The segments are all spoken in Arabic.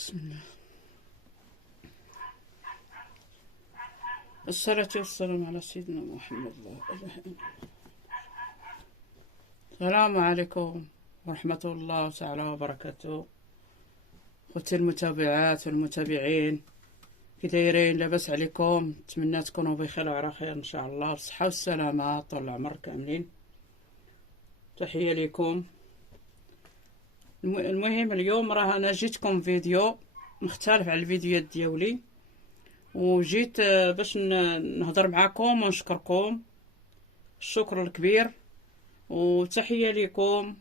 بسم الله. الصلاة والسلام على سيدنا محمد. السلام عليكم ورحمة الله تعالى وبركاته. خوتي المتابعات والمتابعين، كي دايرين؟ لاباس عليكم؟ نتمنى تكونوا بخير وعلى خير ان شاء الله، بالصحة والسلامة طول العمر كاملين. تحية لكم. المهم اليوم راه انا جيتكم فيديو مختلف على الفيديوهات ديالي، وجيت باش نهضر معكم ونشكركم الشكر الكبير وتحية لكم،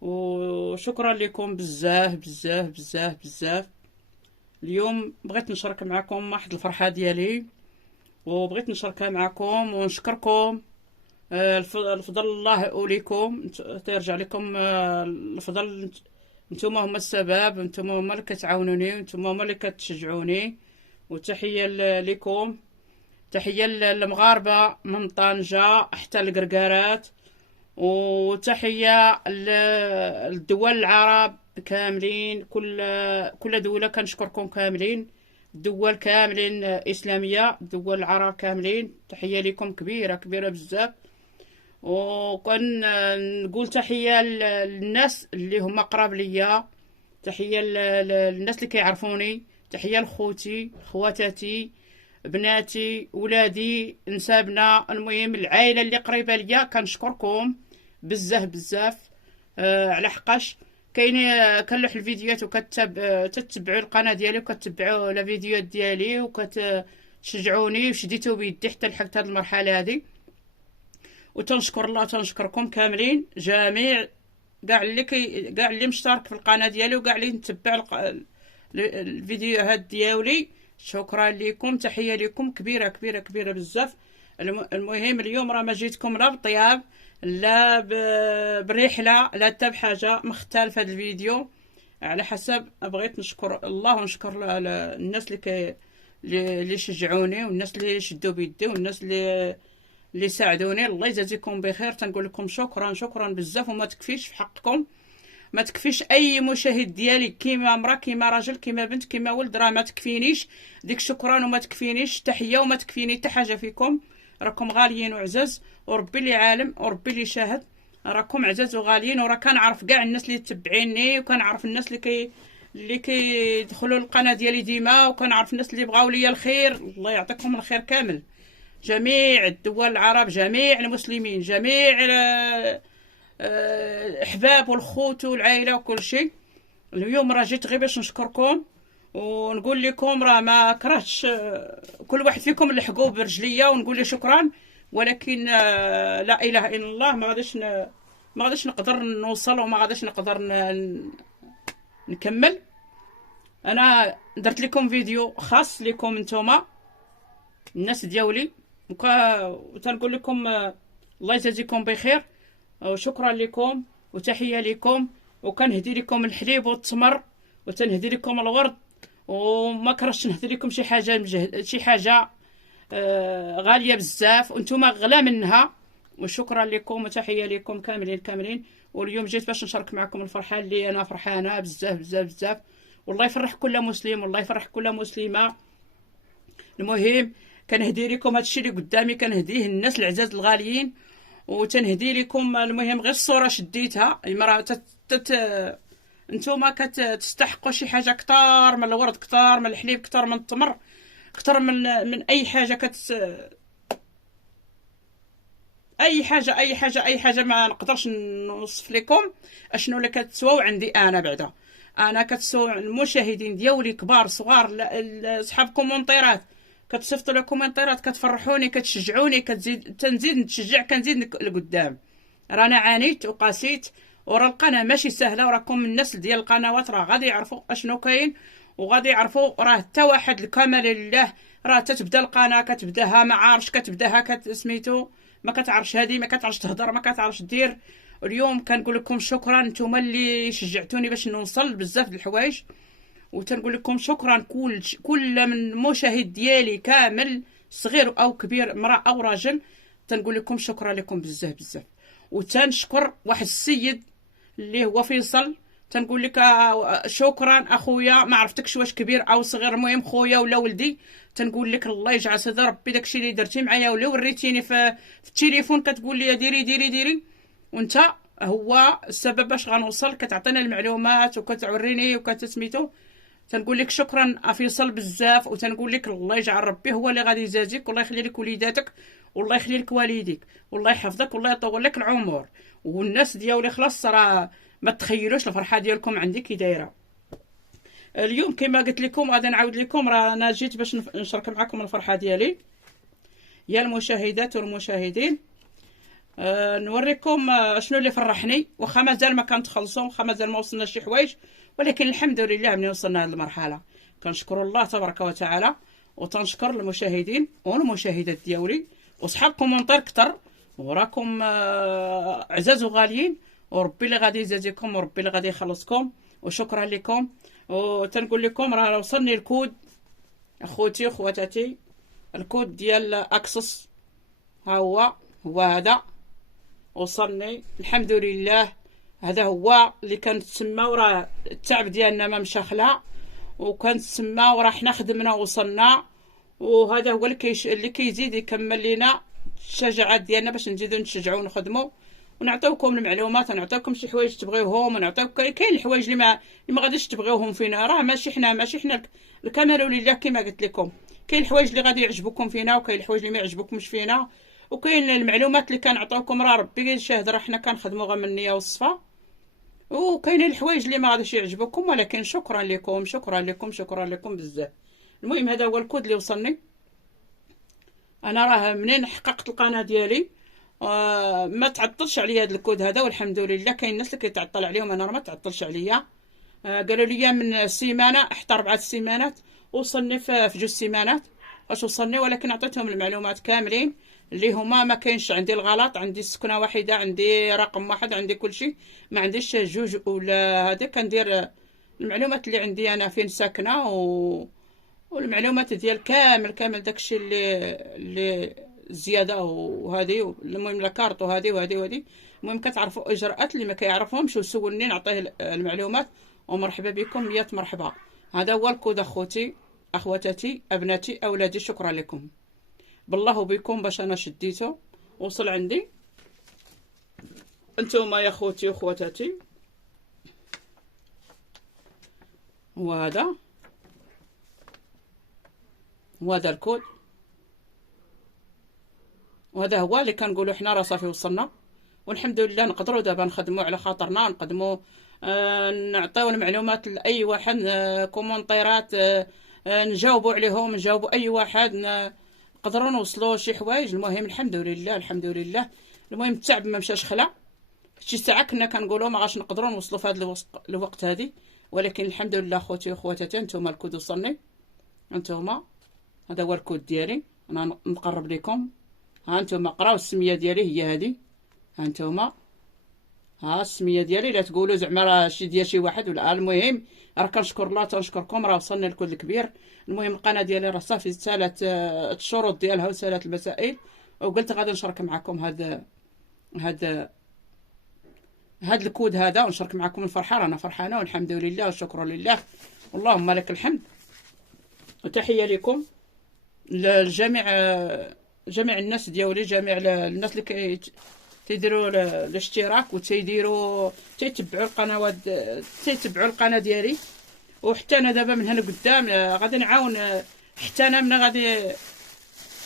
وشكرا لكم بزاف بزاف بزاف بزاف. اليوم بغيت نشارك معكم واحد الفرحة ديالي، وبغيت نشاركها معكم ونشكركم. الفضل الله أوليكم، ترجع لكم الفضل. نتوما هما السبب، نتوما هما اللي كتعاونوني، نتوما هما اللي كتشجعوني. وتحية لكم، تحية للمغاربة من طنجة حتى القرقارات، وتحية للدول العرب كاملين. كل دولة كنشكركم كاملين، الدول كاملين إسلامية، الدول العرب كاملين. تحية لكم كبيرة كبيرة بزاف. وكن نقول تحية للناس اللي هما قراب ليا، تحية للناس اللي كيعرفوني، تحية لخوتي خواتاتي بناتي ولادي نسابنا، المهم العائلة اللي قريبة ليا. كنشكركم بزاف بزاف. على حقاش كنلوح الفيديوهات وكتتبعوا القناة ديالي وكتتبعوا الفيديوهات ديالي وكتشجعوني، وشديتو بيدي حتى لحد هاد المرحلة هادي. وتنشكر الله، تنشكركم كاملين جميع كاع اللي مشترك في القناه ديالي وكاع اللي نتبع الفيديوهات ديالي. شكرا لكم، تحيه لكم كبيره كبيره كبيره بزاف. المهم اليوم راه ما جيتكم لا بطياب لا برحله لا حتى بحاجه مختلفه. هذا الفيديو على حسب بغيت نشكر الله ونشكر الناس اللي شجعوني، والناس اللي شدوا بيدي، والناس اللي ساعدوني. الله يجازيكم بخير. تنقول لكم شكرا شكرا بزاف، وما تكفيش في حقكم، ما تكفيش اي مشاهد ديالي، كيما مرا كيما راجل كيما بنت كيما ولد، راه ما تكفينيش ديك شكرا، وما تكفينيش تحيه، وما تكفيني حتى حاجه فيكم. راكم غاليين وعزاز، وربي اللي عالم وربي اللي شاهد، راكم عزاز وغاليين. وراه كنعرف كاع الناس اللي تتبعيني، وكنعرف الناس اللي كيدخلوا القناه ديالي ديما، وكنعرف الناس اللي بغاو ليا الخير. الله يعطيكم الخير كامل، جميع الدول العرب، جميع المسلمين، جميع الاحباب والخوت والعائله وكل شيء. اليوم راه جيت غير باش نشكركم ونقول لكم راه ما كرهتش كل واحد فيكم لحقوه برجليا ونقول له شكرا، ولكن لا اله الا الله ما غاديش نقدر نوصل، وما غاديش نقدر نكمل. انا درت لكم فيديو خاص لكم نتوما الناس ديالي، وتنقول لكم الله يجازيكم بخير، وشكرا لكم وتحيه لكم. وكنهدي لكم الحليب والتمر، وتنهدي لكم الورد، وما كرهتش نهدي لكم شي حاجه غاليه بزاف وانتم غلا منها. وشكرا لكم وتحيه لكم كاملين كاملين. واليوم جيت باش نشارك معكم الفرحه اللي انا فرحانه بزاف بزاف بزاف، والله يفرح كل مسلم والله يفرح كل مسلمه. المهم كنهدي لكم هادشي اللي قدامي، كنهديه الناس العزاز الغاليين، وتنهدي لكم. المهم غير الصوره شديتها، المراه نتوما كتستحقوا شي حاجه كتار من الورد، كتار من الحليب، كتار من التمر، كتار من اي حاجه اي حاجه ما نقدرش نوصف لكم اشنو اللي كتسواو عندي انا. بعدا انا كتسواو المشاهدين ديالي كبار صغار، صحاب كومونطيرات، كتصيفطوا لي كومونطيرات كتفرحوني كتشجعوني، تنزيد نتشجع، كنزيد لقدام. رانا عانيت وقاسيت، ورا القناه ماشي سهله، وراكم الناس ديال القنوات راه غادي يعرفوا اشنو كاين، وغادي يعرفوا راه حتى واحد الكمال لله. راه تتبدا القناه كتبداها ما عارفش، كتبداها سميتو ما كتعرفش هادي، ما كتعرفش تهضر، ما كتعرفش دير. اليوم كنقول لكم شكرا، نتوما اللي شجعتوني باش نوصل بزاف د الحوايج. وتنقول لكم شكرا كل من مشاهد ديالي كامل، صغير او كبير، امراه او راجل، تنقول لكم شكرا لكم بزاف بزاف. وتنشكر واحد السيد اللي هو فيصل، تنقول لك شكرا اخويا، ما عرفتكش واش كبير او صغير، المهم خويا ولا ولدي، تنقول لك الله يجعل سيدي ربي داكشي اللي درتي معايا ولا وريتيني في التليفون كتقول لي ديري ديري ديري، وانت هو السبب باش غنوصل، كتعطينا المعلومات وكتوريني وكتسميتو. تنقول لك شكرا افيصل بزاف، وتنقول لك الله يجعل ربي هو اللي غادي يجازيك، والله يخلي لك وليداتك، والله يخلي لك والديك، والله يحفظك، والله يطول لك العمر. والناس ديالي خلاص راه ما تخيلوش الفرحه ديالكم عندي كي دايره. اليوم كما قلت لكم غادي نعاود لكم، راه انا جيت باش نشارك معكم الفرحه ديالي يا المشاهدات والمشاهدين. نوريكم شنو اللي فرحني، واخا مازال ما كنتخلصوا، واخا مازال ما وصلنا شي حوايج، ولكن الحمد لله ملي وصلنا لهذه المرحله كنشكر الله تبارك وتعالى، وتنشكر المشاهدين والمشاهدات ديالي، وصحاب كومونتير كتر، وراكم عزاز وغاليين، وربي اللي غادي يجازيكم، وربي اللي غادي يخلصكم، وشكرا لكم. وتنقول لكم راه وصلني الكود اخوتي وخواتاتي، الكود ديال اكسس هو هذا وصلني الحمد لله. هذا هو اللي كنتسماو راه التعب ديالنا ما مشى خلا، وكنتسماو راه حنا خدمنا ووصلنا، وهذا هو اللي كيزيد يكمل لينا الشجاعات ديالنا باش نزيدو نشجعو ونخدمو، ونعطيوكم المعلومات، ونعطيوكم شي حوايج تبغيوهم، ونعطيوكم كاين الحوايج اللي ما غاديش تبغيوهم فينا، راه ماشي حنا الكمال لله كما قلت لكم. كاين الحوايج اللي غادي يعجبوكم فينا، وكاين الحوايج اللي ما يعجبوكمش فينا، وكاين المعلومات اللي كنعطيوكم راه ربي شاهد راه حنا كنخدموا غير من النيه والصفا، وكاين الحوايج اللي ما غاديش يعجبوكم، ولكن شكرا لكم شكرا لكم شكرا لكم بزاف. المهم هذا هو الكود اللي وصلني. انا راه منين حققت القناه ديالي ما تعطلش عليا هذا الكود هذا، والحمد لله. كاين الناس اللي كيتعطل عليهم، انا راه ما تعطلش عليا. قالوا لي من سيمانه حتى 4 سيمانات، وصلني في 2 سيمانات باش وصلني، ولكن عطيتهم المعلومات كاملين اللي هما ما كاينش عندي الغلط، عندي سكنه واحده، عندي رقم واحد، عندي كل شيء، ما عنديش جوج ولا هذا. كندير المعلومات اللي عندي انا فين ساكنه والمعلومات ديال كامل داكشي اللي زياده، وهذه المهم لاكارت وهذه. المهم كتعرفوا اجراءات اللي ما كيعرفهمش، وسولني نعطيه المعلومات، ومرحبا بكم 100 مرحبا. هذا هو الكود اخوتي اخواتاتي ابناتي اولادي، شكرا لكم بالله بكم باش انا شديته وصل عندي. انتم يا خوتي واخواتاتي، وهذا الكود، وهذا هو اللي كنقولوا حنا راه صافي وصلنا، والحمد لله نقدروا دابا نخدموا على خاطرنا، نقدموا نعطيو المعلومات لاي واحد، كومونطيرات نجاوبوا عليهم، نجاوبوا اي واحد، نقدروا نوصلوا شي حوايج. المهم الحمد لله الحمد لله. المهم التعب ما مشاش خلا، شي ساعه كنا كنقولوا ما غاش نقدروا نوصلوا في هذا الوقت هذه، ولكن الحمد لله خوتي وخواتاتي. انتم الكود وصلني، انتم هذا هو الكود ديالي. انا نقرب لكم، ها انتم قراو السميه ديالي هي هذه، ها انتم ها السميه ديالي، لا تقولوا زعما راه شي ديال شي واحد ولا. المهم راه كنشكر الله تنشكركم، راه وصلنا الكود الكبير. المهم القناه ديالي راه صافي سالات الشروط ديالها وسالات المسائل، وقلت غادي نشارك معكم هذا الكود هذا، ونشارك معكم الفرحه. رانا فرحانه والحمد لله والشكر لله، اللهم لك الحمد. وتحيه لكم لجميع الناس ديالي، جميع الناس اللي تيديروا الاشتراك وتيديروا تيتبعوا القنوات، تيتبعوا القناه ديالي. وحتى انا دابا من هنا قدام غادي نعاون، حتى انا من غادي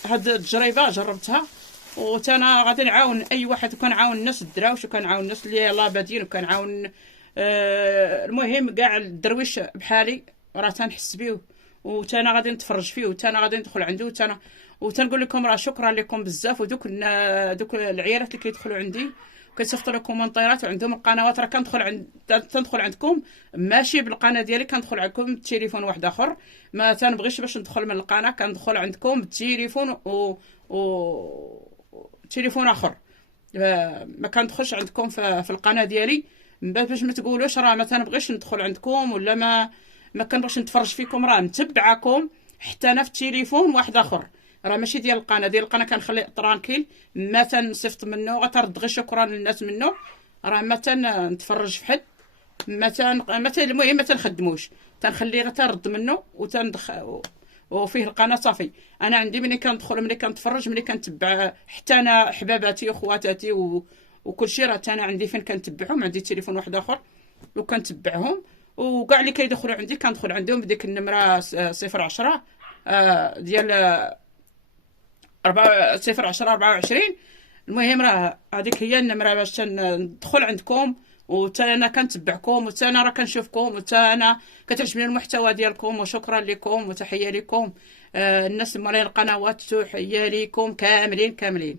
هاد التجربه جربتها، وتانا غادي نعاون اي واحد، وكنعاون الناس الدراوش، وكنعاون الناس اللي يلاه بادين، وكنعاون المهم كاع الدرويش بحالي راه تنحس بيه، وتانا غادي نتفرج فيه، وتانا غادي ندخل عنده، وتنقول لكم راه شكرا لكم بزاف. ودوك العيالات اللي كيدخلوا عندي كيصيفطوا لي كومونطيرات وعندهم القنوات، راه تندخل عندكم ماشي بالقناه ديالي، كندخل عندكم بتليفون واحد اخر، ما تنبغيش باش ندخل من القناه، كندخل عندكم بالتليفون تليفون اخر، ما كندخلش عندكم في القناه ديالي، باش ما تقولوش راه ما تنبغيش ندخل عندكم ولا ما كنبغيش نتفرج فيكم. راه متبعاكم حتى انا في التليفون واحد اخر، راه ماشي ديال القناه كنخليه ترانكيل، ما تنصيفط منه، غترد غير شكرا للناس منه، راه ما تنتفرج في حد، المهم ما تنخدموش، تنخليه غير تنرد منه وفيه القناه صافي. انا عندي ملي كندخل ملي كنتفرج ملي كنتبع حتى انا حباباتي وخواتاتي وكل شيء، راه انا عندي فين كنتبعهم، عندي تليفون واحد اخر وكنتبعهم، وكاع اللي كيدخلوا عندي كندخل عندهم بديك النمره 010 ديال 010 24. المهم راه هذيك هي النمره باش ندخل عندكم، وتا انا كنتبعكم، وتا انا راه كنشوفكم، وتا انا كتعجبني المحتوى ديالكم، وشكرا لكم وتحيه لكم. الناس مالين القنوات تحيه لكم كاملين كاملين،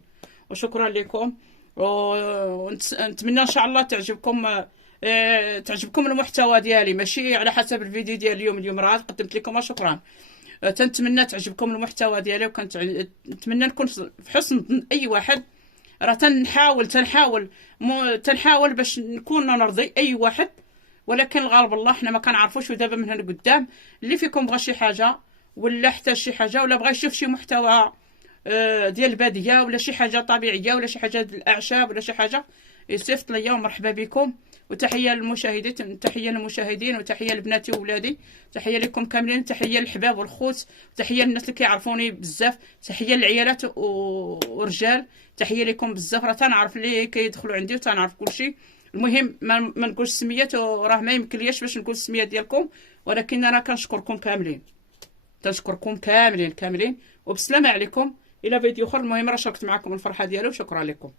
وشكرا لكم. ونتمنى ان شاء الله تعجبكم المحتوى ديالي، ماشي على حسب الفيديو ديال اليوم راه قدمت لكم شكرا. تنتمنى تعجبكم المحتوى ديالي، وكنتمنى نكون في حسن ظن اي واحد. راه تنحاول باش نكون نرضي اي واحد، ولكن الغالب الله حنا ما كنعرفوش. ودابا من هنا قدام اللي فيكم بغى شي حاجه ولا احتاج شي حاجه ولا بغى يشوف شي محتوى ديال الباديه ولا شي حاجه طبيعيه ولا شي حاجه ديال الاعشاب ولا شي حاجه، يصيفط ليا ومرحبا بكم. وتحيه للمشاهدين، تحيه للمشاهدين، وتحيه لبناتي وولادي، تحيه لكم كاملين، تحيه للحباب والخوت، تحيه للناس اللي كيعرفوني بزاف، تحيه للعيالات ورجال، تحيه لكم بزاف. راه تنعرف اللي كيدخلوا عندي وتنعرف كلشي. المهم ما نقولش السميات، وراه ما يمكن ليش باش نقول السميات ديالكم، ولكن انا كنشكركم كاملين، تنشكركم كاملين كاملين، وبسلامه عليكم الى فيديو اخر. المهم راه شاركت معكم الفرحه ديالي، وشكرا لكم.